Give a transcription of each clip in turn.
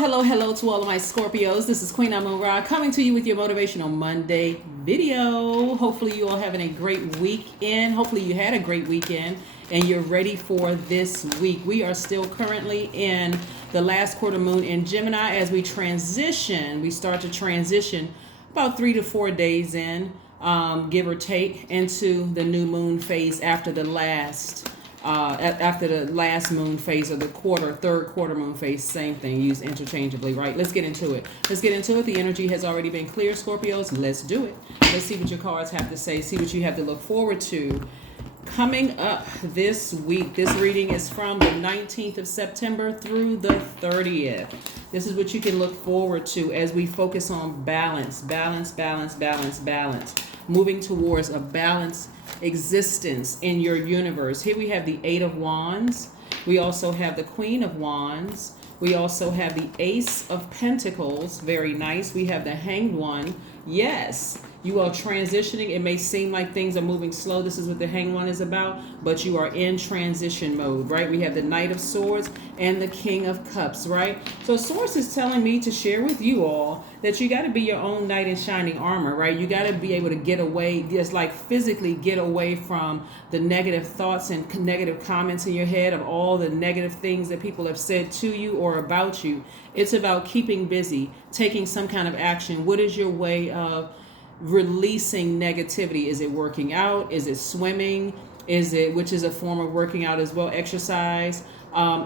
Hello to all of my Scorpios. This is Queen Amun Ra coming to you with your Motivational Monday video. Hopefully you all having a great weekend. Hopefully you had a great weekend and you're ready for this week. We are still currently in the last quarter moon in Gemini. As we start to transition about 3 to 4 days in, give or take, into the new moon phase after the last moon phase, or the third quarter moon phase. Same thing, used interchangeably, right? Let's get into it. The energy has already been clear, Scorpios. Let's do it. Let's see what your cards have to say. See what you have to look forward to coming up this week. This reading is from the 19th of September through the 30th. This is what you can look forward to as we focus on balance. Moving towards a balanced existence in your universe. Here we have the Eight of Wands. We also have the Queen of Wands. We also have the Ace of Pentacles. Very nice. We have the Hanged One. Yes, you are transitioning. It may seem like things are moving slow. This is what the Hanged One is about, but you are in transition mode, right? We have the Knight of Swords and the King of Cups, right? So Source is telling me to share with you all that you got to be your own knight in shining armor, right? You got to be able to get away, just like physically get away from the negative thoughts and negative comments in your head of all the negative things that people have said to you or about you. It's about keeping busy, taking some kind of action. What is your way of releasing negativity? Is it working out? Is it swimming? Which is a form of working out as well, exercise?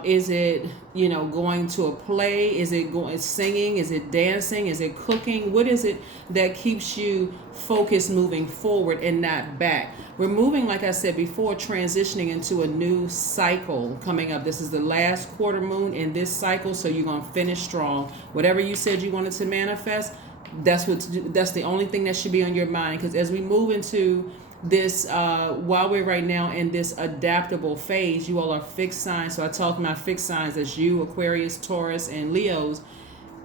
Is it, going to a play? Is it singing? Is it dancing? Is it cooking? What is it that keeps you focused moving forward and not back? We're moving, like I said before, transitioning into a new cycle coming up. This is the last quarter moon in this cycle, so you're going to finish strong. Whatever you said you wanted to manifest, that's the only thing that should be on your mind. Because as we move into this, while we're right now in this adaptable phase, you all are fixed signs. So I talk about fixed signs as you, Aquarius, Taurus, and Leos.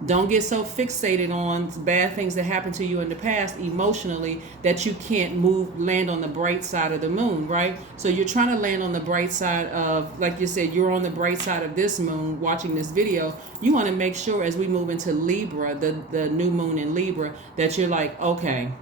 Don't get so fixated on bad things that happened to you in the past emotionally that you can't land on the bright side of the moon, right? So you're trying to land on the bright side of, like you said, you're on the bright side of this moon watching this video. You want to make sure as we move into Libra, the new moon in Libra, that you're like, okay,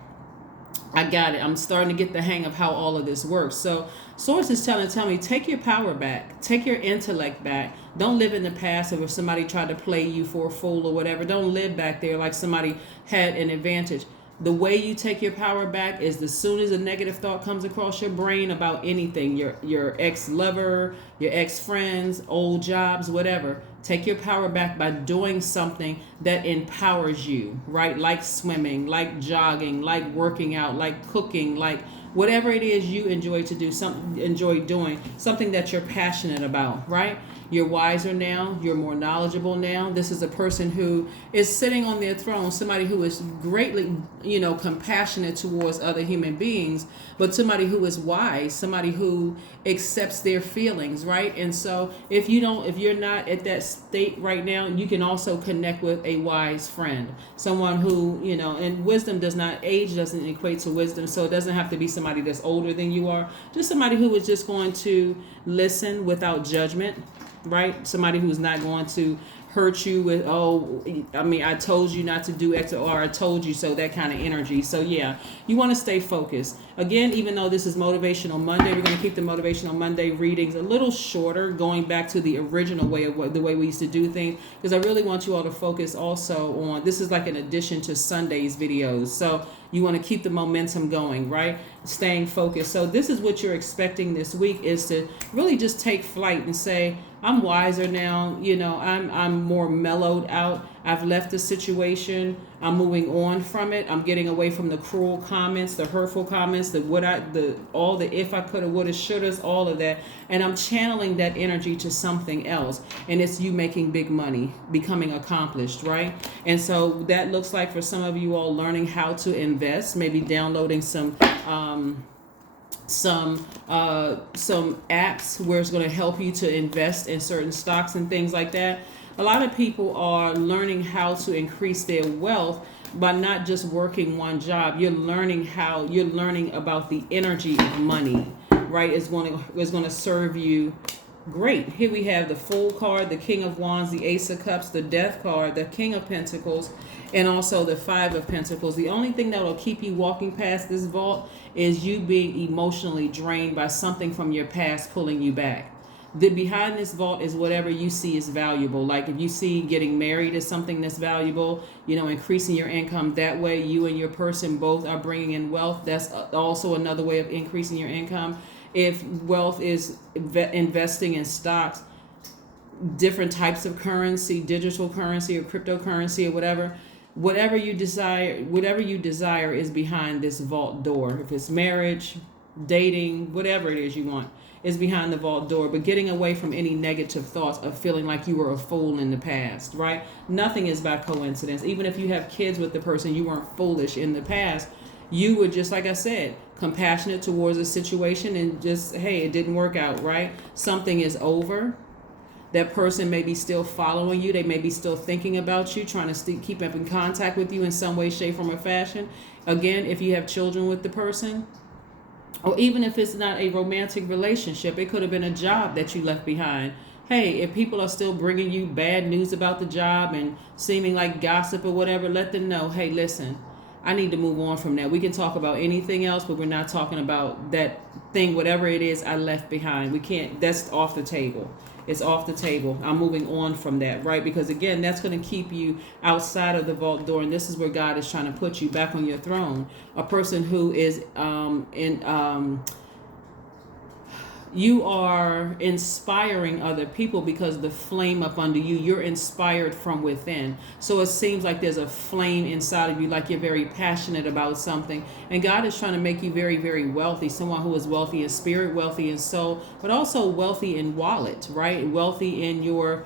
I got it. I'm starting to get the hang of how all of this works. So Source is telling me, take your power back. Take your intellect back. Don't live in the past of if somebody tried to play you for a fool or whatever. Don't live back there like somebody had an advantage. The way you take your power back is as soon as a negative thought comes across your brain about anything, your ex-lover, your ex-friends, old jobs, whatever, take your power back by doing something that empowers you, right? Like swimming, like jogging, like working out, like cooking, like whatever it is you enjoy doing, something that you're passionate about, right? You're wiser now. You're more knowledgeable now. This is a person who is sitting on their throne, somebody who is greatly, compassionate towards other human beings, but somebody who is wise, somebody who accepts their feelings, right? And so if you're not at that state right now, you can also connect with a wise friend, someone who, and age doesn't equate to wisdom. So it doesn't have to be somebody that's older than you are, just somebody who is just going to listen without judgment, right? Somebody who's not going to hurt you with, I told you not to do X, or I told you so, that kind of energy. So yeah, you want to stay focused. Again, even though this is Motivational Monday, we're going to keep the Motivational Monday readings a little shorter, going back to the original way of the way we used to do things, because I really want you all to focus also on, this is like an addition to Sunday's videos. So you want to keep the momentum going, right? Staying focused. So this is what you're expecting this week, is to really just take flight and say, I'm wiser now. I'm more mellowed out. I've left the situation. I'm moving on from it. I'm getting away from the cruel comments, the hurtful comments, all the if I coulda, woulda, shouldas, all of that. And I'm channeling that energy to something else. And it's you making big money, becoming accomplished, right? And so that looks like, for some of you all, learning how to invest, maybe downloading some apps where it's going to help you to invest in certain stocks and things like that. A lot of people are learning how to increase their wealth by not just working one job. You're learning about the energy of money, right? It's going to serve you Great. Here we have the Fool card, the King of Wands, the Ace of Cups, the Death card, the King of Pentacles, and also the Five of Pentacles. The only thing that will keep you walking past this vault is you being emotionally drained by something from your past pulling you back. The behind this vault is whatever you see is valuable. Like if you see getting married is something that's valuable, increasing your income that way, you and your person both are bringing in wealth. That's also another way of increasing your income. If wealth is investing in stocks, different types of currency, digital currency or cryptocurrency or whatever you desire is behind this vault door. If it's marriage, dating, whatever it is you want, is behind the vault door. But getting away from any negative thoughts of feeling like you were a fool in the past, right? Nothing is by coincidence. Even if you have kids with the person, you weren't foolish in the past. You were, just like I said, compassionate towards a situation and just, hey, it didn't work out, right? Something is over. That person may be still following you. They may be still thinking about you, trying to keep up in contact with you in some way, shape, form, or fashion. Again, if you have children with the person, or even if it's not a romantic relationship, it could have been a job that you left behind. Hey, if people are still bringing you bad news about the job and seeming like gossip or whatever, let them know, hey, listen, I need to move on from that. We can talk about anything else, but we're not talking about that thing, whatever it is I left behind. We can't, that's off the table. It's off the table. I'm moving on from that, right? Because again, that's going to keep you outside of the vault door. And this is where God is trying to put you back on your throne. A person who is you are inspiring other people because the flame up under you, you're inspired from within. So it seems like there's a flame inside of you, like you're very passionate about something. And God is trying to make you very, very wealthy. Someone who is wealthy in spirit, wealthy in soul, but also wealthy in wallet, right? Wealthy in your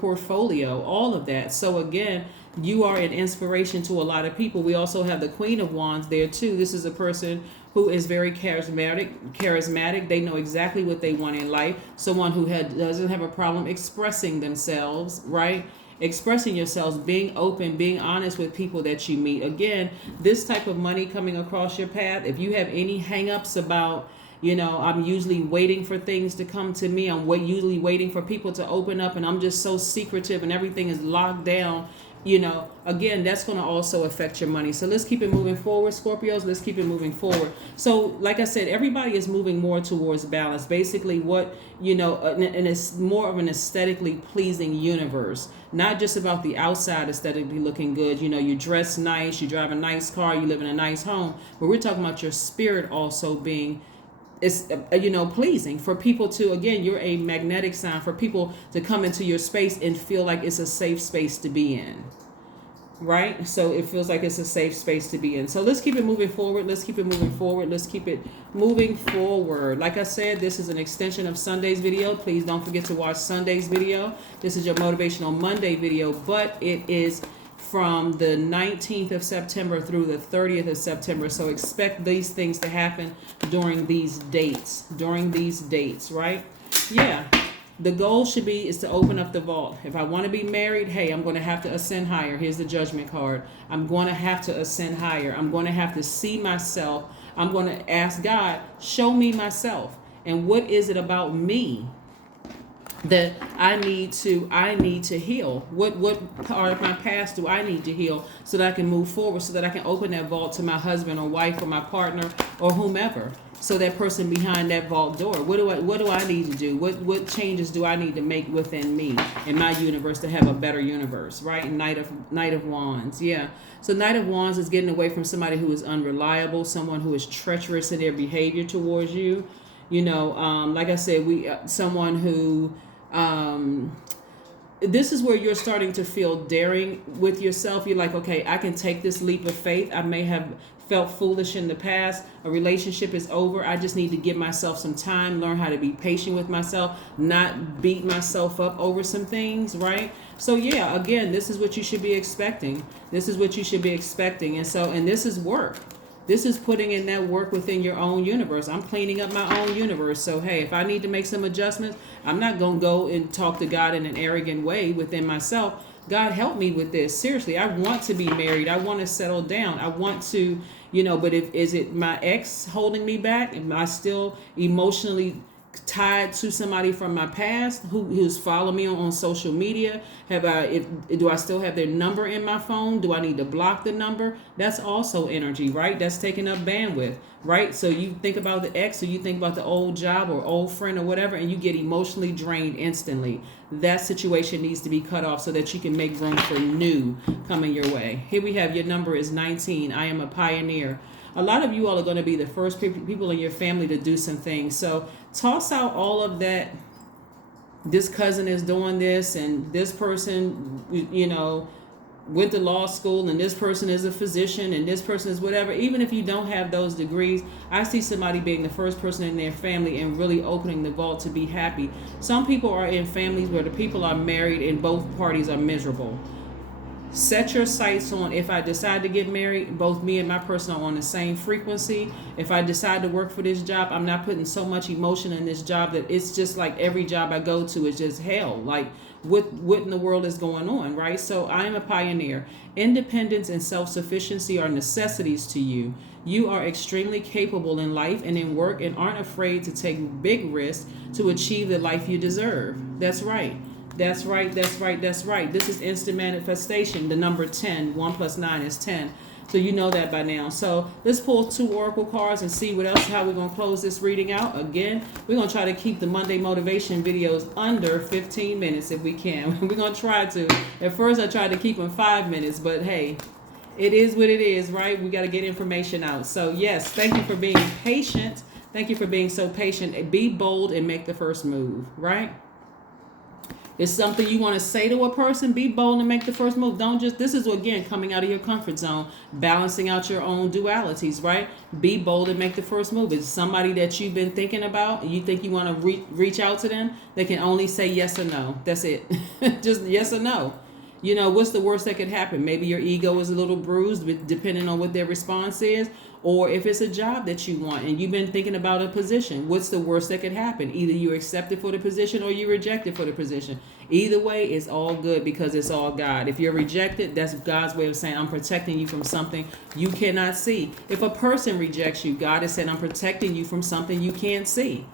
portfolio, all of that. So again, you are an inspiration to a lot of people. We also have the Queen of Wands there too. This is a person who is very charismatic. They know exactly what they want in life. Someone who doesn't have a problem expressing themselves, right? Expressing yourselves, being open, being honest with people that you meet. Again, this type of money coming across your path, if you have any hang-ups about, I'm usually waiting for things to come to me. I'm usually waiting for people to open up and I'm just so secretive and everything is locked down. Again, that's going to also affect your money. So let's keep it moving forward, Scorpios. Let's keep it moving forward. So like I said, everybody is moving more towards balance. Basically what, and it's more of an aesthetically pleasing universe, not just about the outside aesthetically looking good. You dress nice, you drive a nice car, you live in a nice home, but we're talking about your spirit also being pleasing for people to, again, you're a magnetic sign for people to come into your space and feel like it's a safe space to be in, right? So it feels like it's a safe space to be in. So let's keep it moving forward. Let's keep it moving forward. Let's keep it moving forward. Like I said, this is an extension of Sunday's video. Please don't forget to watch Sunday's video. This is your Motivational Monday video, but it is from the 19th of September through the 30th of September. So expect these things to happen during these dates, right? Yeah. The goal is to open up the vault. If I want to be married, hey, I'm going to have to ascend higher. Here's the Judgment card. I'm going to have to ascend higher. I'm going to have to see myself. I'm going to ask God, show me myself. And what is it about me that I need to heal? What part of my past do I need to heal so that I can move forward, so that I can open that vault to my husband or wife or my partner or whomever? So that person behind that vault door, what do I need to do? What changes do I need to make within me in my universe to have a better universe, right? Knight of Wands, yeah. So Knight of Wands is getting away from somebody who is unreliable, someone who is treacherous in their behavior towards you. Like I said, someone who. This is where you're starting to feel daring with yourself. You're like, okay, I can take this leap of faith. I may have felt foolish in the past. A relationship is over. I just need to give myself some time, learn how to be patient with myself, not beat myself up over some things, right? So yeah, again, this is what you should be expecting. This is what you should be expecting. And this is work. This is putting in that work within your own universe. I'm cleaning up my own universe. So, hey, if I need to make some adjustments, I'm not going to go and talk to God in an arrogant way within myself. God, help me with this. Seriously, I want to be married. I want to settle down. I want to, but is it my ex holding me back? Am I still emotionally tied to somebody from my past who's following me on social media? Do I still have their number in my phone? Do I need to block the number? That's also energy, right? That's taking up bandwidth, right? So you think about the ex, or you think about the old job or old friend or whatever, and you get emotionally drained instantly. That situation needs to be cut off so that you can make room for new coming your way. Here we have your number is 19. I am a pioneer. A lot of you all are going to be the first people in your family to do some things. So toss out all of that. This cousin is doing this, and this person, went to law school, and this person is a physician, and this person is whatever. Even if you don't have those degrees, I see somebody being the first person in their family and really opening the vault to be happy. Some people are in families where the people are married and both parties are miserable. Set your sights on, if I decide to get married, both me and my person are on the same frequency. If I decide to work for this job, I'm not putting so much emotion in this job that it's just like every job I go to is just hell. Like, what in the world is going on, right? So I am a pioneer. Independence and self-sufficiency are necessities to you. You are extremely capable in life and in work, and aren't afraid to take big risks to achieve the life you deserve. That's right. That's right. This is instant manifestation. The number 10. 1 plus 9 is 10. So you know that by now. So let's pull 2 oracle cards and see what else, how we're going to close this reading out. Again, we're going to try to keep the Monday motivation videos under 15 minutes if we can. We're going to try to. At first, I tried to keep them 5 minutes, but hey, it is what it is, right? We got to get information out. So yes, thank you for being patient. Thank you for being so patient. Be bold and make the first move, right? It's something you want to say to a person, be bold and make the first move. Don't just, this is again coming out of your comfort zone, balancing out your own dualities, right? Be bold and make the first move. It's somebody that you've been thinking about, and you think you want to reach out to them. They can only say yes or no. That's it. Just yes or no. What's the worst that could happen? Maybe your ego is a little bruised, depending on what their response is. Or if it's a job that you want and you've been thinking about a position, what's the worst that could happen? Either you're accepted for the position or you're rejected for the position. Either way, it's all good because it's all God. If you're rejected, that's God's way of saying, I'm protecting you from something you cannot see. If a person rejects you, God is saying, I'm protecting you from something you can't see.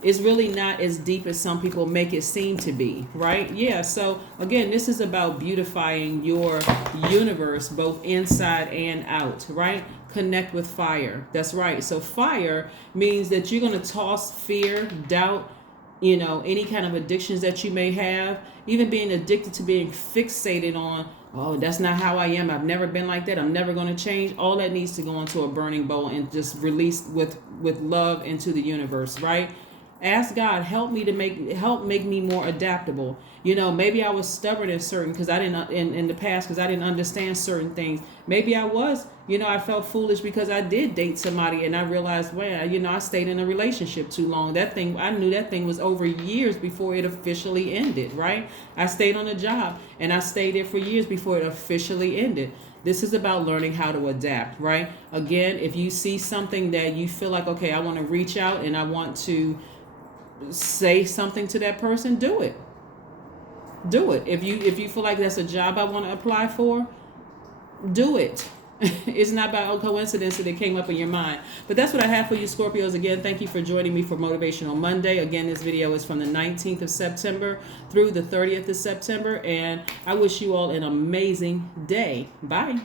It's really not as deep as some people make it seem to be, right? Yeah, so again, this is about beautifying your universe, both inside and out, right? Connect with fire. That's right. So fire means that you're going to toss fear, doubt, any kind of addictions that you may have, even being addicted to being fixated on, oh, that's not how I am. I've never been like that. I'm never going to change. All that needs to go into a burning bowl and just release with love into the universe, right? Ask God, help make me more adaptable. Maybe I was stubborn in certain, because I didn't in the past, because I didn't understand certain things. Maybe I was, I felt foolish because I did date somebody and I realized, well, I stayed in a relationship too long. I knew that thing was over years before it officially ended, right? I stayed on a job and I stayed there for years before it officially ended. This is about learning how to adapt, right? Again, if you see something that you feel like, okay, I want to reach out and I want to say something to that person, do it. If you feel like that's a job I want to apply for, do it. It's not by a coincidence that it came up in your mind. But that's what I have for you, Scorpios. Again, thank you for joining me for Motivational Monday. Again, this video is from the 19th of September through the 30th of September, and I wish you all an amazing day. Bye.